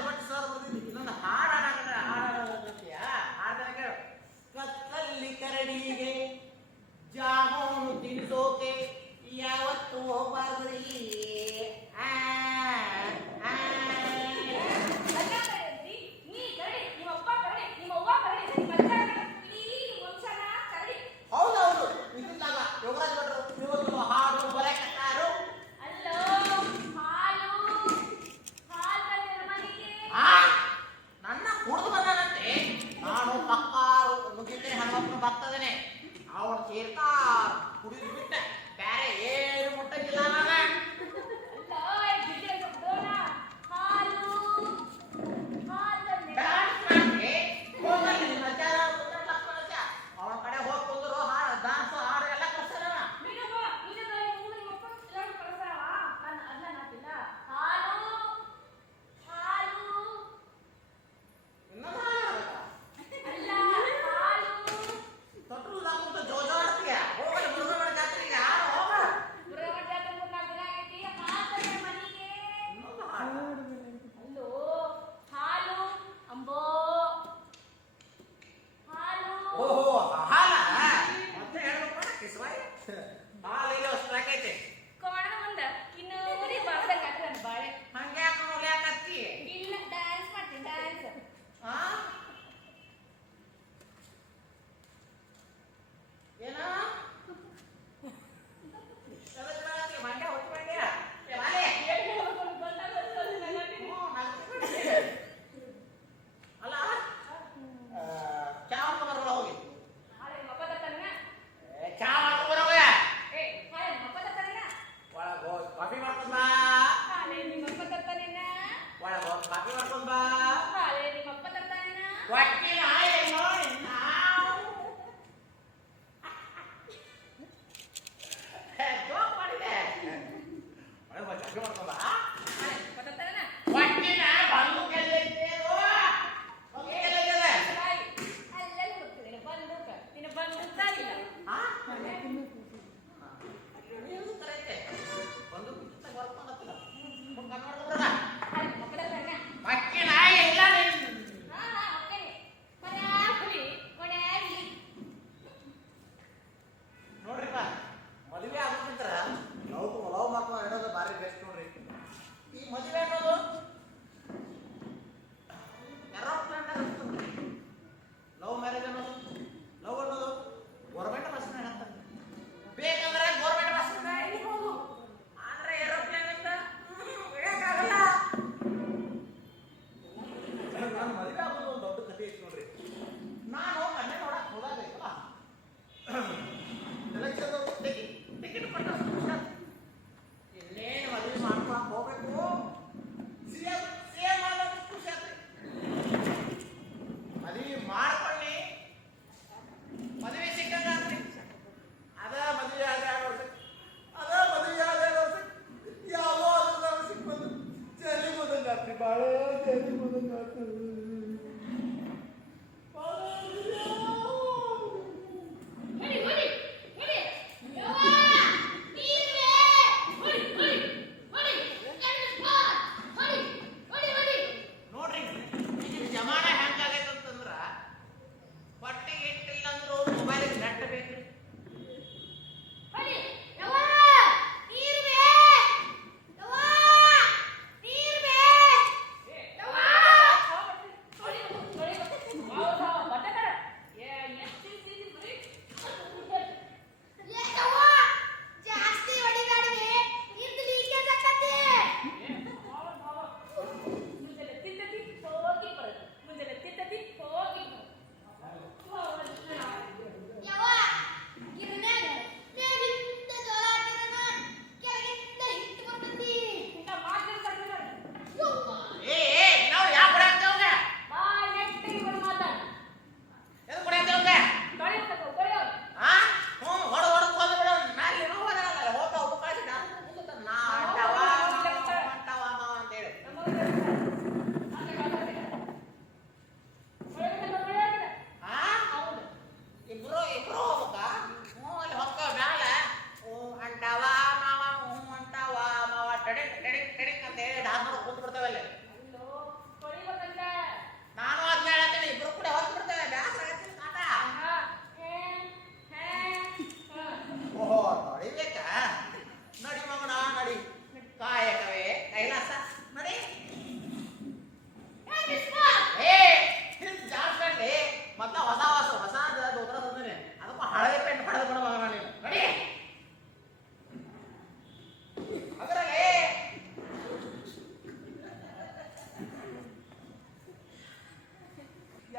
Bhat sir ಇನ್ನೊಂದು ಹಾಡಾಡಕತ್ತೀಯ ಹಾಡ್ತಾನೆ ಕತ್ತಲ್ಲಿ ಕರಡಿಗೆ ಜಾಮೂನು ತಿನ್ಸೋಕೆ ಯಾವತ್ತು ಹೋಗ್ಬಾರ್ದ್ರಿ ಹೌದೌದು ಇದಕ್ಕಾಗ ಯೋಗರಾಜ್ ಭಟ್ರು ಇವತ್ತು ಹಾಡು ಬರಕತ್ತಾರು ನನ್ನ ಕುಡಿದು ಬಂದನಂತೆ ನಾನು ಪಕ್ಕಾರು ನುಗ್ಗಿದ್ರೆ ಹನುಮಪ್ಪನ ಭಕ್ತದನೆ ಅವನು ಸೇರ್ತಾ ಕುಡಿದು ಬಿಟ್ಟೆ ಬೇರೆ ಏನು ಮುಟ್ಟಂಗಿಲ್ಲ ನಾನು ಅವನ ಕಡೆ ಹೋಗಿ ಕುಂದ್ರು ಹಾಡು ಡಾನ್ಸ್ ಹಾಡು ಎಲ್ಲ ಕಲ್ಸಲ್ಲ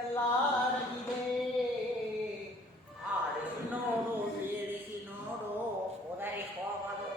ಎಲ್ಲ ಅಡಗಿದೆ. ಆಡಿಸಿ ನೋಡು, ಬೀಳಿಸಿ ನೋಡು, ಉದರಿ ಹೋಗೋದು.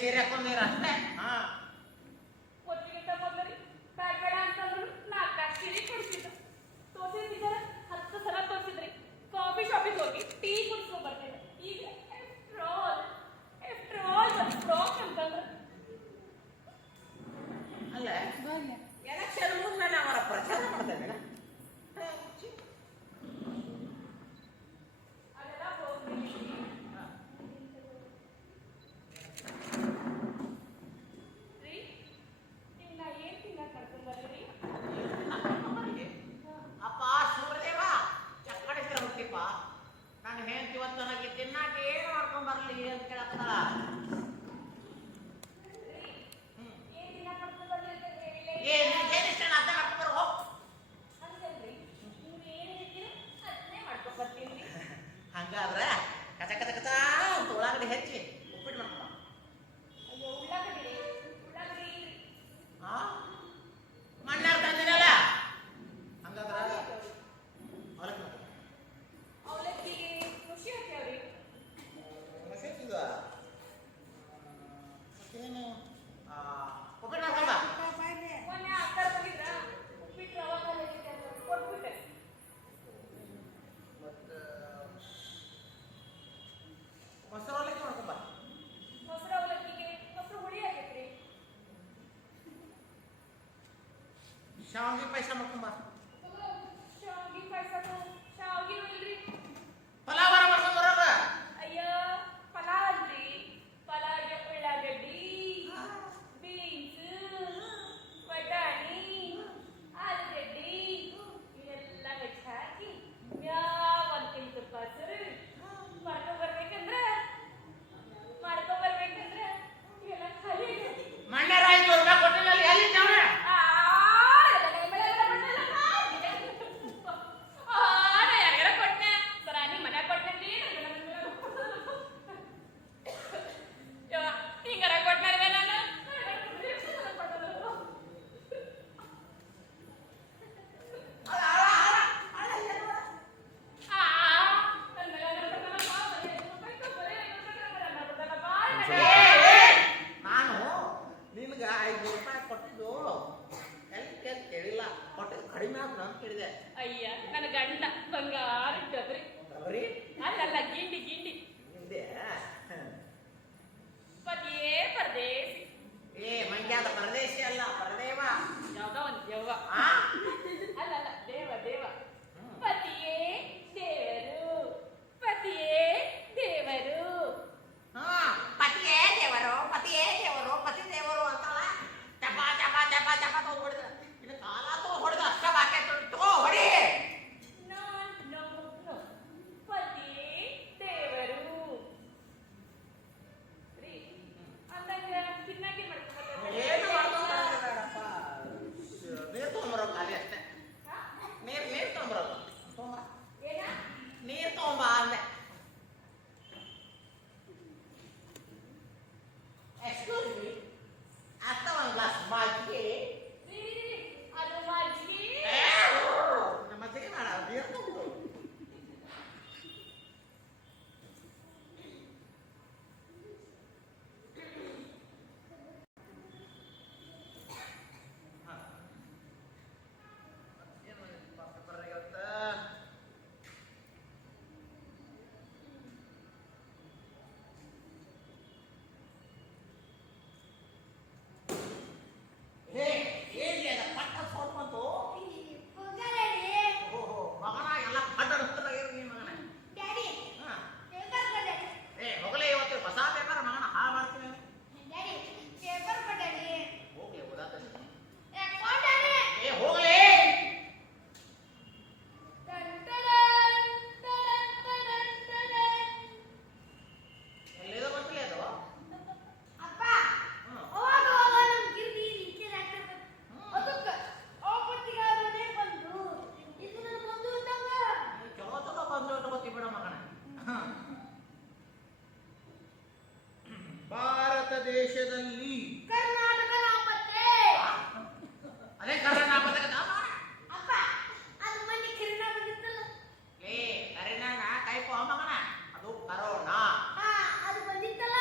ಸೀರೆ ಹಾಕೊಂಡೀರ ಅಷ್ಟೇ. ಒತ್ತಿಗಿಂತ ಮೊದಲು ಬೇಡ ಬೇಡ ಅಂತಂದ್ರು 4 ಸೀರೆ ಕೊಡ್ತಿದ್ರು. ತೋರಿಸಿದ್ರ 10 ಸಲ ತೋರಿಸಿದ್ರಿ. ಕಾಫಿ ಶಾಪಿಗೆ ಹೋಗಿ ಟೀ ಕುಡಿಸ್ಕೊಂಡ್ ಬರ್ತಿದ್ದೆ. ಈಗ ಫ್ರಾಕ್ ಅಂತಂದ್ರು. ಅಲ್ಲ ಎಲೆಕ್ಷನ್ ಮುಗಿದ್ಮೇಲೆ ಅವರ ಪ್ರಚಾರ ಮಾಡ್ತಾ ಇದ್ದೀರಾ? ಅದೆಲ್ಲ ಹೋಗ್ಲಿ. ಅಪ್ಪ ಸೂರ್ಯದೇವ ಚಕ್ಕಡಿಸಿರ ಹುಟ್ಟಿಪ್ಪ. ನಾನು ಹೇಳ್ತಿ ಇವತ್ತು ನನಗೆ ತಿನ್ನಾಕೆ ಏನು ಮಾಡ್ಕೊಂಡ್ ಬರ್ಲಿ ಅಂತ ಕೇಳತ್ತಲ್ಲ. ಏನಿಷ್ಟ ಅರ್ಥ ಮಾಡ್ಕೊಂಡ್ ಬರೋ ಹಂಗಾದ್ರೆ ಕಚ ಕಚ ಕಚ ಅಂತ ಉಳ್ಳಾಗಡ್ಡಿ ಹೆಚ್ಚಿ ಉಪ್ಪಿಟ್ಟು ಮಾಡ್ಕೊಂಡ. ಮಣ್ಣಾರ ತಂದಿನಲ್ಲ ಹಂಗಾದ್ರೆ ಅವಲಕ್ಕಿಗೆ ಖುಷಿ ಆಗ್ತಾವ್ರಿ. ಏನು ಉಪ್ಪಿಟ್ಟು ಮಾಡ್ಕೊಂಡ. ಮೊನ್ನೆ ಅಕ್ಕ ಬಂದಿದ್ರ ಉಪ್ಪಿಟ್ಟು ರವಾ ಕೊಟ್ಬಿಟ್ಟೆ. ಮೊಸರು ಅವಲಕ್ಕಿ ಮಾಡ್ಕೊಂಬ. ಮೊಸರು ಅವಲಕ್ಕಿಗೆ ಮೊಸರು ಹುಳಿ ಆಗೈತ್ರಿ. ಶಾವಿಗೆ ಪಾಯಸ ಮಾಡ್ಕೊಂಬ. ಶಾವಿಗೆ ಪಾಯಸದು ಶಾವಿಗೆ ಇಲ್ರಿ. ಪಲಾವರ ಮಾಡ್ಕೊಂಡ್ ಬರೋದ. ಅಯ್ಯ ಪಲಾವ್ ಅಲ್ರಿ. ಪಲಾವ್ಗೆ ಉಳ್ಳಾಗಡ್ಡಿ, ಬೀನ್ಸ್, ಬಟಾಣಿ, ಆಲೂಗಡ್ಡಿ ಇವೆಲ್ಲ ಹೆಚ್ಚು ಹಾಕಿ ಮ್ಯಾವ್ ಅಂತ ತುಪ್ಪ ಹಸಿರು ಮಾಡ್ಕೊಂಡ್ಬರ್ಬೇಕಂದ್ರ ಇವೆಲ್ಲ ಖಾಲಿ ಮಣ್ಣೆ 500 ರೂಪಾಯಿ ಕೊಟ್ಟಿನಲ್ಲಿ ಎಲ್ಲಿ ದೇಶದಲ್ಲಿ ಕರ್ನಾಟಕ ನಾಪತ್ತೆ. ಅದೇ ಕರೋನಾ ಬರ್ತಕ್ಕಂಥ ಅಪ್ಪ ಅದು ಮೊನ್ನೆ ಕಿರಣ ಬಂದಿತ್ತಲ್ಲ. ಏ ಕರೀನಾನ ಟೈಪ್ ಮಗನ ಅದು ಕರೋನಾ ಹಾ ಅದು ಬಂದಿತ್ತಲ್ಲ.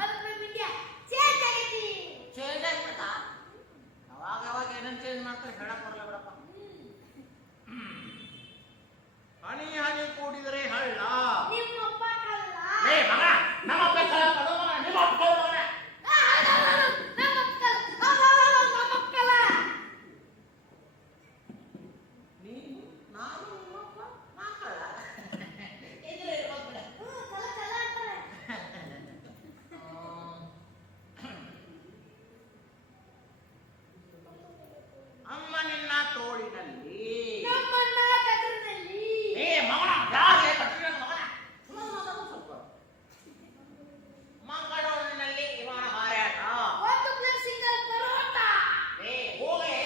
ಅದಕ್ಕೆ ನಮ್ಮ ಇಂಡಿಯಾ ಚೇಂಜ್ ಆಗೈತಿ. ಚೇಂಜ್ ಆಗ್ಬಿಡ್ತಾ ಯಾವಾಗ ಯಾವಾಗ ಏನಂತ ಚೇಂಜ್ ಮಾಡ್ತಾರೆ ಹೇಳಕ್ ಬರಲ್ಲ ಬಿಡಪ್ಪ. ಹನಿ ಹನಿ ಕೂಡಿದರೆ ಹಳ್ಳ. ನಿಮ್ಮಪ್ಪ ಕಳ್ಳ. ಏ ಮಗ ನಮ್ಮಪ್ಪ ಕಳ್ಳ ಕಣೋ ಮಗ, ನಿಮ್ಮಪ್ಪ ಕಳ್ಳ ಮಗನ. ನಮ್ಮಪ್ಪ ಕಳ್ಳ. ನೀನು ನಾನು ನಿಮ್ಮಪ್ಪ ನಾ ಕಳ್ಳ ಇದ್ರೆ ಇರ್ಬೋದು ಬಿಡ. ಕಳ್ಳ ಕಳ್ಳ ಅಂತಾರೆ. ಅಮ್ಮ ನಿನ್ನ ತೋಳಿನಲ್ಲಿ ನಮ್ಮಣ್ಣ ಕತ್ರನಲ್ಲಿ. ಏ ಮಗನ ಯಾರೇ ಕಟ್ಟಿನ ಮಗನ ಸ್ವಲ್ಪ ಮಂಗಳೂರಿನಲ್ಲಿ ವಿಮಾನ ಹಾರಾಟ. ಒಂದು ಪ್ಲೇಟ್ ಸಿಂಗಲ್ ಪರೋಟ. ಏ ಹೋಗಿ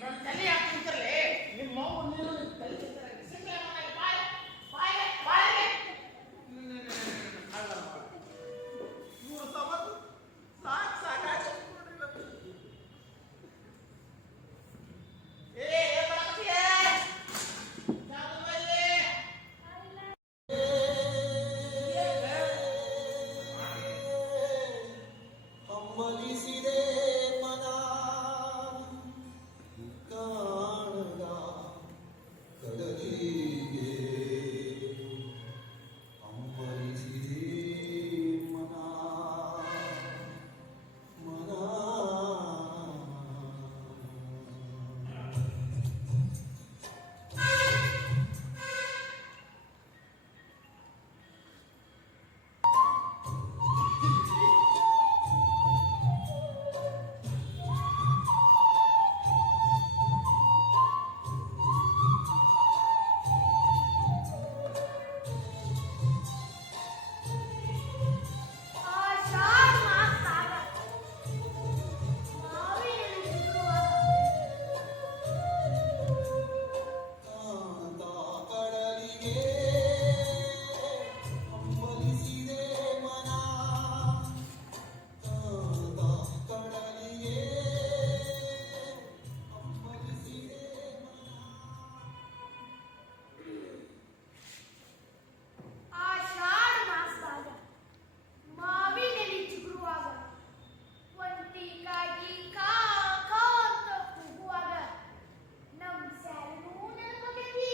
ನನ್ನ ತಲೆ ಯಾಕೆ ತಿಂತಿರ್ಲಿ ನಿಮ್ಮ ಮಗು ನೀನು ತಲೆ ತಿಂತಾರೆ ಸಿಂಗಲ್ ಮನೆಗೆ ಬಾಯ್ ಬಾಯ್ ಬಾಯ್. ಇವ್ರ ಸಮತ್ತು ಸಾಕಾಗಿ ಏ ಬಡಕತಿಯೇ ಚಾಲುವಲ್ಲಿ ಹಮ್ಮಲಿಸಿದೆ ಮನ ಕಾಣದ ಕಡಲಿಗೆ. ಹಮ್ಮಲಿಸಿದೆ ಮನ ಮನ. ಆಷಾಢ ಮಾಸಾಗ ಮಾವಿನಲ್ಲಿ ಕಾಣದ ಕಡಲಿಗೆ ಹಮ್ಮಲಿಸಿದೆ ಮನ. ಕಾಣದ ಕಡಲಿಗೆ ಹಮ್ಮಲಿಸಿದೆ ಮನ. ಆಷಾಢ ಮಾಸಾಗ ಮಾವಿನಲ್ಲಿ ಚಿಗುರುವಾಗ ಒಂಟಿಗಾಗಿ ಕಾ ಕಾ ಅಂತ ಕೂಗುವಾಗ ನಮ್ ಶಾಲೆನೂ ನೆನಪಾಗೈತಿ.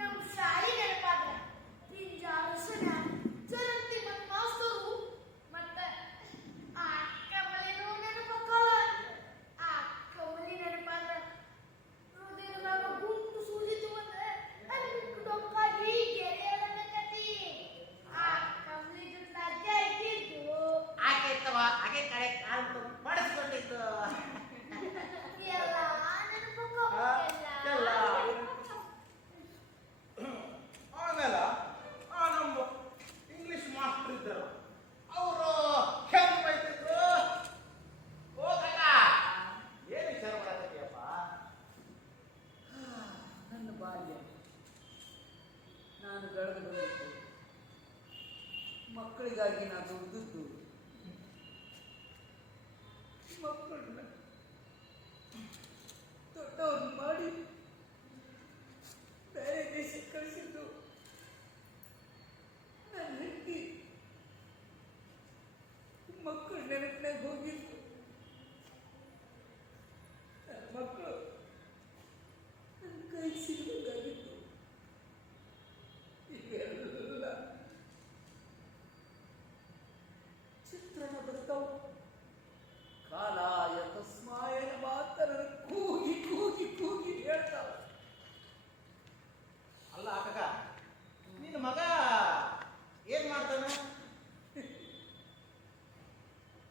ನಮ್ ಶಾಲೆ ನೆನಪಾಗ ಪಿಂಜಾರಸನ ಜರಂತಿ ಮತ್ ಮಾಸ್ತರು ಮತ್ತ ಆ ಕಮಲಿನೂ ನೆನಪಕ್ಕವ. ಆ ಕಮಲಿ ನೆನಪಾದ್ರ ಹೃದಯದಾಗ ಗುಂಟು ಸೂಜಿತು ಅಂದ್ರೆ ಅಲ್ಲಿ ಡೊಂಕಾಗಿ ಗೆರೆಯಲಕತ್ತಿ. ಆ ಕಮಲಿ ಜೊತೆ ಅಜ್ಜ ಇದ್ದಿದ್ದು ಆಕೆ ಇತ್ತವ ಆಕೆ ಕಡೆ ಕಾಲು ಬಡಿಸ್ಕೊಂಡಿದ್ದು ಎಲ್ಲ ನೆನಪಕ್ಕವ. ಎಲ್ಲ. ಆಮೇಲೆ ನಮ್ಮ ಇಂಗ್ಲಿಷ್ ಮಾಸ್ಟರ್ ಇದ್ದರು. ಅವರು ಹೆಂಗ್ ಬೈತಿದ್ರು. ಓ ಕಕ್ಕ ಏನು ವಿಚಾರ ಮಾಡಕತ್ತೀಯಪ್ಪ? ನನ್ನ ಬಾಲ್ಯ ನಾನು ಬೆಳೆದು ಬಂದಿದ್ದು ಮಕ್ಕಳಿಗಾಗಿ ನಾನು ದುಡಿದದ್ದು. ಮಕ್ಕಳನ್ನ ದೊಡ್ಡವ್ರು ಮಾಡಿ ಬೇರೆ ದೇಶಕ್ಕೆ ಕಳಿಸಿದ್ದು ನನ್ನ ಹೆಂಡತಿ. ಮಕ್ಕಳ ನೆನಪಿನಾಗ ಹೋಗಿದ್ದು ನನ್ನ ಮಕ್ಕಳು ನನ್ನ ಕೈ ಸಿಗಬೇಕಾಗಿತ್ತು. ಇವೆಲ್ಲ ಚಿತ್ರಣ ಬರ್ತಾವ. ಕಾಲಾಯ ತಸ್ಮಾಯನ ಮಾತರ ಕೂಗಿ ಕೂಗಿ ಕೂಗಿ ಹೇಳ್ತಾವ. ಅಲ್ಲ ಕಕ್ಕ, ನಿನ್ನ ಮಗ ಏನ್ ಮಾಡ್ತಾನ?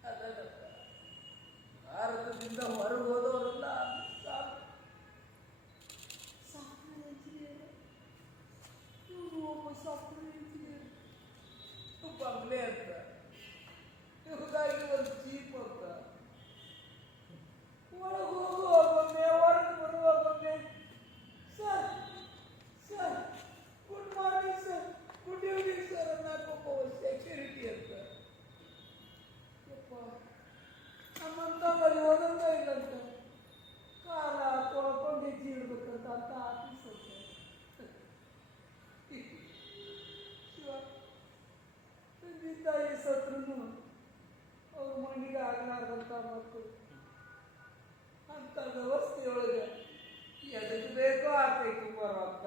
ಅದಲ್ಲ ಭಾರತದಿಂದ ಹೊರಗೆ ಹೋದವರೆಲ್ಲ ಸಾಫ್ಟ್ವೇರ್ ಇಂಜಿನಿಯರ್. ಇವರು ಒಬ್ಬ ಸಾಫ್ಟ್ವೇರ್ ಇಂಜಿನಿಯರ್ ಬಂಗ್ಲೆ ಅಂತ, ಇವ್ರಿಗಾಗಿ ಒಂದು ಜೀಪ್ ಅಂತ. ಒಳಗೆ ಹೋಗುವಾಗೊಮ್ಮೆ ಹೊರಗೆ ಬರುವಾಗೊಮ್ಮೆ sir sir good morning sir, good evening sir ಅನ್ನೋಕ್ಕೊಬ್ಬ ಸೆಕ್ಯೂರಿಟಿ ಅಂತ. ತಂದೆ ತಾಯಿ ಸತ್ರು ಅವ್ರ ಮಣ್ಣಿಗೆ ಆಗಲಾರ್ದಂಥ ಮಕ್ಕಳು ಅಂತ ವ್ಯವಸ್ಥೆಯೊಳಗೆ ಎದಕ್ಕೆ ಬೇಕೋ ಆಗ್ತೈತಿ ಬರೋಕ್ಕ.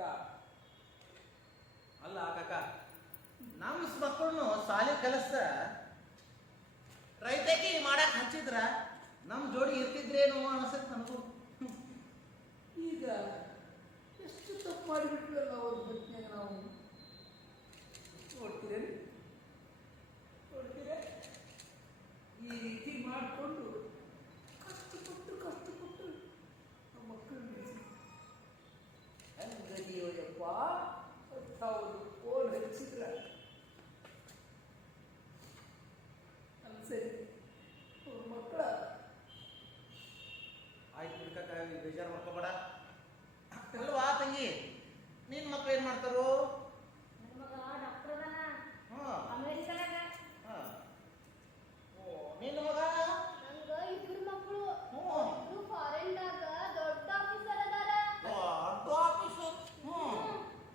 ಅಲ್ಲ ಕಾಕ, ನಮ್ಮ ಮಕ್ಕಳನ್ನು ಶಾಲೆ ಕಲಿಸ್ದ ರೈತಕಿ ಮಾಡಕ್ ಹಚ್ಚಿದ್ರ ನಮ್ಮ ಜೋಡಿ ಇರ್ತಿದ್ರೇನು ಅನ್ಸತ್ ನನಗೂ. ಈಗ ಎಷ್ಟು ತಪ್ಪು ಮಾಡಿಬಿಟ್ವಲ್ಲ ಅವ್ರ ಬದುಕಿನಾಗ ನಾವು. ನೋಡ್ತೀರೇನು ನೋಡ್ತೀರ ಈ ರೀತಿ ಮಾಡಿಕೊಂಡು ಕಷ್ಟಪಟ್ಟು ನಮ್ಮ ಮಕ್ಕಳು ಹೆಂಗದಿಯೋಯಪ್ಪ 10,000 ಫೋನ್ ಹಚ್ಚಿದ್ರ ಸರಿ ಅವ್ರ ಮಕ್ಕಳ ಆಯ್ತು ಬಿಡ್ಕಾಕ, ಬೇಜಾರು ಮಾಡ್ಕೋಬೇಡ. ಅಲ್ವಾ ತಂಗಿ, ನಿನ್ ಮಕ್ಳು ಏನ್ ಮಾಡ್ತಾರೋ? ನನ್ನ ಮಗ ಡಾಕ್ಟರ್ ಅದಾನ ಹಾ ಅಮೆರಿಕದಾಗ. ಹಾ. ಓ, ನಿನ್ನ ಮಗ? ನಂಗ ಇಬ್ರು ಮಕ್ಕಳು ಹ್ಮ್. ಇಬ್ರು ಫಾರಿನ್ದಾಗ ದೊಡ್ಡ ಆಫೀಸರ್ ಅದಾರ. ದೊಡ್ಡ ಆಫೀಸರ್.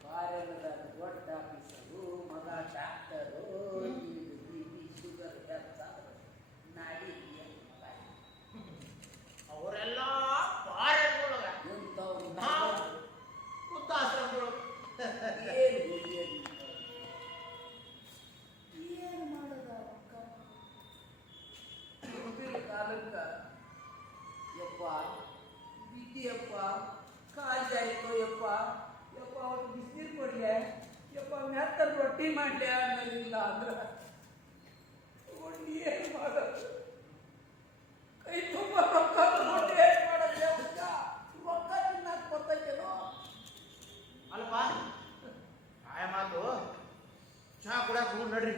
ಬಾರೆಲ್ಲದಾಗ ದೊಡ್ಡ ಆಫೀಸರು, ಮಗ ಡಾಕ್ಟರು, ಬಿ.ಪಿ ಶುಗರ್ ಹೆಚ್ಚಾದ್ರೆ ನಾಡಿ ಅವರೆಲ್ಲ ಪಾರೆಗಳೊಳಗ, ಎಂಥವ್ರು ನಾವು ವೃದ್ಧಾಶ್ರಮದೊಳಗ. ಏನು ಮಾಡೋದ ಅಕ್ಕ? ಮುಂದಿನ ಕಾಲಕ್ಕ ಯಪ್ಪ ಬಿದ್ದಿಯಪ್ಪ ಕಾಯ್ದಾಯ್ತು ಯಪ್ಪ ಯಪ್ಪ ಅವ್ರು ಬಿಸಿನೀರು ಕೊಡ್ಲೆ ಯಪ್ಪ ಮೆತ್ತನ ರೊಟ್ಟಿ ಮಾಡ್ಲೆ ಅನ್ನೋದಿಲ್ಲ ಅಂದ್ರೆ ಏನು ಮಾಡೋದು? ಕೈ ತುಂಬ ರೊಕ್ಕ ತಗೊಂಡು ಏನು ಮಾಡೋದು? ರೊಕ್ಕ ತಿನ್ನಕ್ಕೆ ಬರ್ತೈತೇನೋ? ಅಲ್ಪ ಆಯ ಮಾತು ಚಹಾ ಕುಡಿಯಾಕ ಹೋಗಿ ನಡ್ರಿ.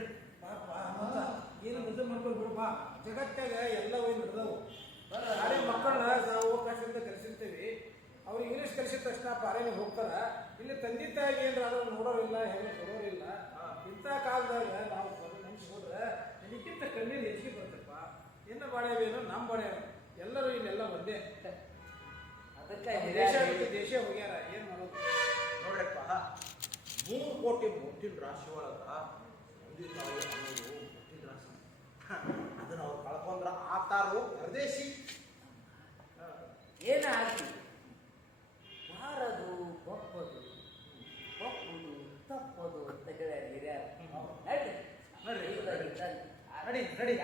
ಏನು ಬದಲು ಮಾಡ್ಕೊಂಡು ಬಿಡಪ್ಪ. ಜಗತ್ತಾಗ ಎಲ್ಲ ಹೋಗಿ ನಡೆದವು. ನಾಳೆ ಮಕ್ಕಳನ್ನ ನಾವು ಅವಕಾಶದಿಂದ ಕಲಿಸಿರ್ತೀವಿ. ಅವ್ರು ಇಂಗ್ಲೀಷ್ ಕಲಿಸಿದ ತಕ್ಷಣ ಪಾರೇನಿಗೆ ಹೋಗ್ತಾರ. ಇಲ್ಲಿ ತಂದೆ ತಾಯಿಗೆ ಏನಾರ ಅದನ್ನು ನೋಡೋರಿಲ್ಲ, ಹೆಣ್ಣು ಕೊಡೋರಿಲ್ಲ. ಇಂಥ ಕಾಲದಾಗ ನಾವು ನೆನ್ಸ್ಕೊಂಡ್ರೆ ಇದಕ್ಕಿಂತ ಕಣ್ಣೀರು ಹೆಚ್ಚಿಗೆ ಬರ್ತಪ್ಪ. ಏನು ಬಾಳ್ಯಾವೇನೋ ನಮ್ಮ ಬಾಳ್ಯಾವ ಎಲ್ಲರೂ ಇಲ್ಲೆಲ್ಲ ಒಂದೇ. ಅದಕ್ಕೆ ದೇಶ ಬಿಟ್ಟು ದೇಶ ಹೋಗ್ಯಾರ, ಏನು ಮಾಡೋದು? ನೋಡ್ರಪ್ಪ, 3 ಕೋಟಿ ಮುತ್ತಿನ ರಾಶಿ ಒಳಗ ತಂದೆ ತಾಯಿ ಅನ್ನೋದು ಮುತ್ತಿನ ರಾಶಿ. ಅದನ್ನ ಅವ್ರು ಕಳ್ಕೊಂಡ್ರ ಆತಾರು ಪರದೇಶಿ. ಏನಾಗಿ ಮಾರದು ಬಪ್ಪದು ಬಪ್ಪುದು ತಪ್ಪದು ಅಂತ ಹೇಳ್ಯಾರ ಹಿರಿಯರು. ನಡ್ರಿ, ನಡ್ರಿ. ನಡಿ ನಡಿ.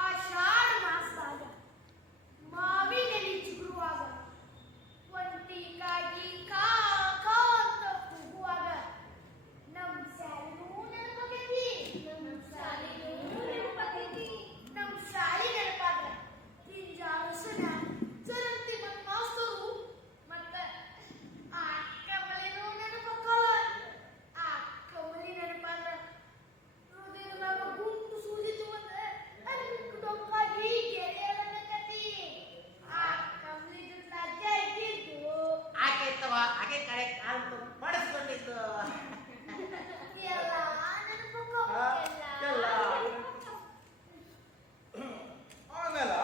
ಆಷಾಢ ಮಾಸದಾಗ ಮಾವಿನೆಲೆ ಚಿಗುರುವಾಗ ಒಂಟಿಗಾಗಿ ಕಾ ಕಾ ಅಂತ ಕೂಗುವಾಗ ನಮ್ ಶಾಲಿನೂ ನೆನಪಾಗೈತಿ. ನಮ್ ಶಾಲಿ ನೆನಪಾದ್ರ ತಿಂಜಾರಸನ ಚರಂತಿ ಮತ್ ಮಾಸ್ತರು ಮತ್ತ ಆ ಕಮಲಿನೂ ನೆನಪಾಕಲ್ಲ. ಆ ಕಮಲಿ ನೆನಪಾದ್ರ ಹೃದಯದಾಗ ಗುಂಪು ಸೂಜಿತು ಅಂದ್ರೆ ಅದಕ್ಕೆ ಡೊಂಕಾಗಿ ಗೆಳೆಯರನ್ನಕತಿ. ಆ ಕಮಲಿ ಜೊತೆ ಅಜ್ಜ ಇದ್ದಿದ್ದು ಆಕೆ ಇತ್ತವ, ಆಕೆ ಕಡೆ ಕಾಲು ಪಡಿಸ್ಕೊಂಡಿದ್ದು. ಎಲ್ಲ ನೆನಪಾಕೋ ಎಲ್ಲ. ಆಮೇಲೆ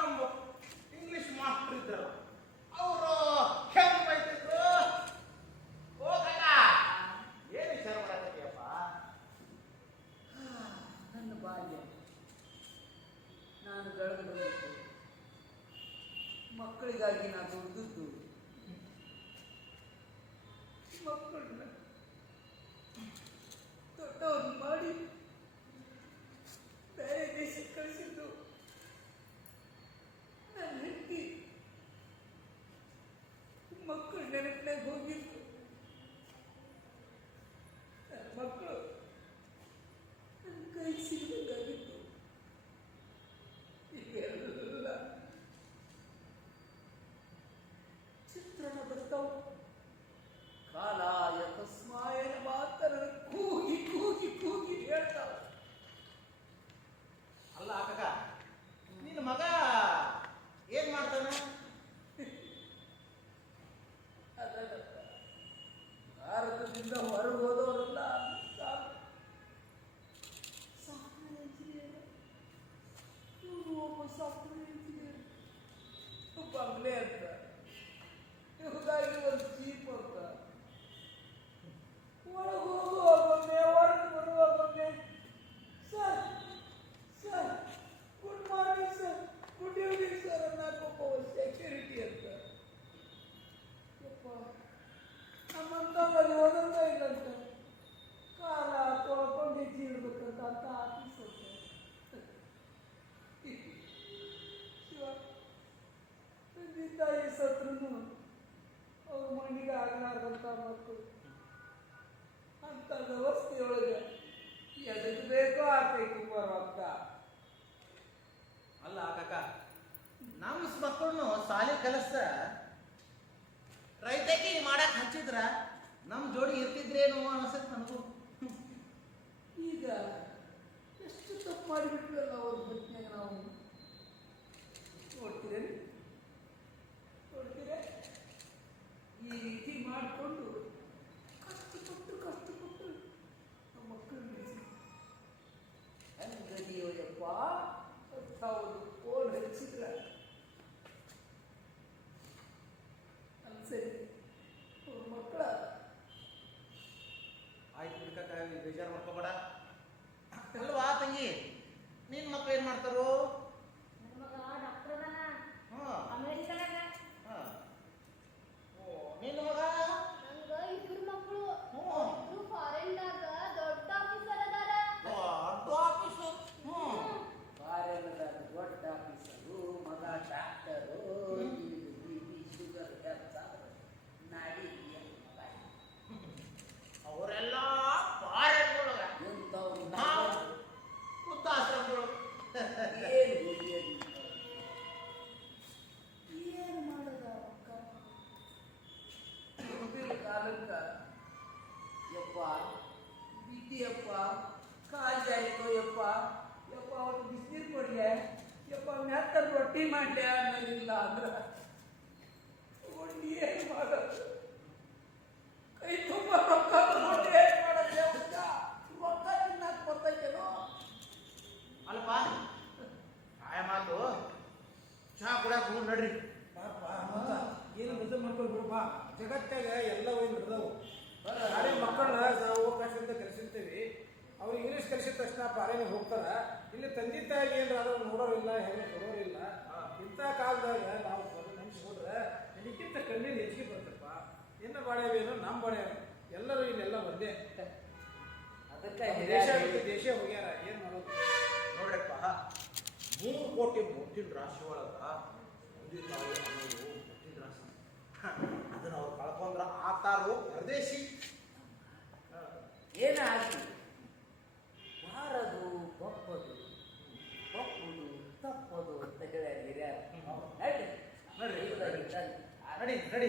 ನಮ್ಮ ಇಂಗ್ಲಿಷ್ ಮಾಸ್ಟರ್ ಇದ್ರಲ್ಲ, ಅವರು ಹೆಂಗ್ ಬೈತಿದ್ರು. ಓ ಕಕ್ಕ, ಏನು ವಿಚಾರ ಮಾಡಕತ್ತೀಯಪ್ಪ? ನನ್ನ ಬಾಲ್ಯ ನಾನು ಬೆಳೆದು ಬಂದಿದ್ದು ಮಕ್ಕಳಿಗಾಗಿ ನಾನು ದುಡಿದದ್ದು. ಮಕ್ಕಳನ್ನ ದೊಡ್ಡವ್ರು ಮಾಡಿ ಬೇರೆ ದೇಶಕ್ಕೆ ಕಳಿಸಿದ್ದು ನನ್ನ ಹೆಂಡತಿ. ಮಕ್ಕಳು ನೆನಪಿನಾಗ ಹೋಗಿದ್ದು ನನ್ನ ಮಕ್ಕಳು ನನ್ನ ಕೈ ಸಿಗಬೇಕಾಗಿತ್ತು. ಈಗೆಲ್ಲ ಚಿತ್ರಣ ಬರ್ತಾವ. ಕಾಲ ಅದರಿಂದ ಹೊರಗೆ ಹೋದವರೆಲ್ಲ ಸಾಫ್ಟ್ವೇರ್ ಇಂಜಿನಿಯರ್. ಇವರು ಒಬ್ಬ ಸಾಫ್ಟ್ವೇರ್ ಇಂಜಿನಿಯರ್ ಬಂಗ್ಲೆ ಅಂತ ಇವ್ರಿಗಾಗಿ ಒಂದು ಜೀಪ್ ಅಂತ ಒಳಗೆ ಹೋಗುವಾಗೊಮ್ಮೆ ಹೊರಗೆ ಬರುವಾಗೊಮ್ಮೆ sir sir good morning sir good evening sir ಅನ್ನೋಕ್ಕೊಬ್ಬ ಸೆಕ್ಯೂರಿಟಿ ಅಂತ ಯಪ್ಪ ನಮ್ಮಂತವಲ್ಲಿ ಓದೋದೇ ಇಲ್ಲಂತ ಕಾಲ ತೊಳ್ಕೊಂಡು ಹೆಜ್ಜೆ ಇಡ್ಬೇಕಂತ ಅಂತ ಆಫೀಸ್ ಅಂತ ಶಿವ ತಂದೆ ತಾಯಿ ಸತ್ರು ಅವ್ರ ಮಣ್ಣಿಗೆ ಆಗಲಾರ್ದಂಥ ಮಕ್ಕಳು ಅಂತ ವ್ಯವಸ್ಥೆಯೊಳಗೆ ಎದಕ್ಕೆ ಬೇಕೋ ಆಗ್ತೈತಿ ಬರೋಕ್ಕ ಅಲ್ಲ ಕಾಕ ನಮ್ಮ ಮಕ್ಕಳನ್ನು ಸಾಲಿ ಕಲಸ ರೈತಕಿ ಮಾಡಕ್ ಹಚ್ಚಿದ್ರ ನಮ್ ಜೋಡಿ ಇರ್ತಿದ್ರೇನು ಅನ್ಸತ್ ನನಗೂ. ಈಗ ಎಷ್ಟು ತಪ್ಪು ಮಾಡಿಬಿಟ್ವಲ್ಲ ಅವ್ರ ಹೊತ್ತಿನಾಗ ನಾವು ನೋಡ್ತೀರೇನು ನೋಡ್ತೀರೇ ಈ ರೀತಿ ಮಾಡಿಕೊಂಡು ಕಷ್ಟಪಟ್ಟು ನಮ್ಮ ಮಕ್ಕಳು ಹಂಗದಿಯೋಯಪ್ಪ ಅಂತ ಒಂದು ಫೋನ್ ಹಚ್ಚಿದ್ರ ಸರಿ ಅವ್ರ ಮಕ್ಕಳ ಆಯ್ತು ಬಿಡ್ಕಾಕ ಬೇಜಾರು ಮಾಡ್ಕೋಬೇಡ. ಅಲ್ವಾ ತಂಗಿ ನಿನ್ ಮಕ್ಳು ಏನ್ ಮಾಡ್ತಾರೋ? ನನ್ನ ಮಗ ಡಾಕ್ಟರ್ ಅದಾನ ಹಾ ಅಮೆರಿಕದಾಗ. ಹಾ ಓ ನಿನ್ನ ಮಗ? ನಂಗ ಇಬ್ರು ಮಕ್ಕಳು. ಹ್ಞೂ. ಇಬ್ರು ಫಾರಿನ್ದಾಗ ದೊಡ್ಡ ಆಫೀಸರ್ ಅದಾರ. ದೊಡ್ಡ ಆಫೀಸು. ಕಾರ್ಯದ ದೊಡ್ಡ ಆಫೀಸರು ಮಗ ಡಾಕ್ಟರು ಬಿ ಶುಗರ್ ನಾಡಿ ಅವರೆಲ್ಲ ಪಾರೆಗಳೊಳಗ ಎಂಥವ್ರು ನಾವು ವೃದ್ಧಾಶ್ರಮಗಳು. ಏನು ಮಾಡೋದ ಕಾಲಕ್ಕ ಯಪ್ಪ ಬಿದ್ದಿಯಪ್ಪ ಕಾಜಾಯ್ತು ಯಪ್ಪ ಯಪ್ಪ ಅವ್ರು ಬಿಸಿನೀರು ಕೊಡ್ಲೆ ಯಪ್ಪ ಮೆತ್ತಲ್ಲಿ ರೊಟ್ಟಿ ಮಾಡ್ಲೆ ಅನ್ನೋದಿಲ್ಲ ಅಂದ್ರೆ ಏನು ಮಾಡೋದು ಕೈ ತುಂಬ ರೊಕ್ಕ ತಗೊಂಡು ಏನು ಮಾಡೋದು ರೊಕ್ಕ ತಿನ್ನಕ್ಕೆ ಬರ್ತೈತೇನೋ ಅಲ್ಪ ಆಯ ಮಾತು ಚಹಾ ಕುಡಿಯಾಕ ಹೋಗಿ ನಡ್ರಿ. ಪಾಪ ಮತ್ತ ಏನು ಮದುವೆ ಮಾಡ್ಕೊಂಡು ಬಿಡಪ್ಪ. ಜಗತ್ತಾಗ ಎಲ್ಲ ಹೋಗಿ ನಡೆದವು. ನಾಳೆ ಮಕ್ಕಳನ್ನ ನಾವು ಅವಕಾಶದಿಂದ ಕಲಿಸಿರ್ತೀವಿ. ಅವ್ರು ಇಂಗ್ಲೀಷ್ ಕಲಿಸಿದ ತಕ್ಷಣ ಪಾರೇನಿಗೆ ಹೋಗ್ತಾರ. ಇಲ್ಲಿ ತಂದೆ ತಾಯಿಗೆ ಏನಾರ ನೋಡೋರಿಲ್ಲ ಹೆಣ್ಣು ಕೊಡೋರಿಲ್ಲ. ಇಂಥ ಕಾಲದಾಗ ನಾವು ನೆನೆಸ್ಕೊಂಡ್ರೆ ಇದಕ್ಕಿಂತ ಕಣ್ಣೀರು ಹೆಚ್ಚಿಗೆ ಬರ್ತಪ್ಪ. ಏನು ಬಾಳ್ಯಾವೇನೋ ನಮ್ಮ ಬಾಳ್ಯಾವ ಎಲ್ಲರೂ ಇಲ್ಲೆಲ್ಲ ಒಂದೇ. ಅದಕ್ಕೆ ದೇಶ ಬಿಟ್ಟು ದೇಶ ಹೋಗ್ಯಾರ ಏನು ಮಾಡೋದು? ನೋಡ್ರಪ್ಪ 3 ಕೋಟಿ ಮುತ್ತಿನ ರಾಶಿ ಒಳಗ ತಂದೆ ತಾಯಿ ಅನ್ನೋದು ಮುತ್ತಿನ ರಾಶಿ. ಅದನ್ನ ಅವ್ರು ಕಳ್ಕೊಂಡ್ರ ಆತಾರು ಪರದೇಶಿ. ಏನಾಗಿ ಬಾರದು ಬಪ್ಪದು ಬಪ್ಪುದು ತಪ್ಪದು ಅಂತ ಹೇಳಿ ನಡ್ರಿ ನಡಿ ನಡಿ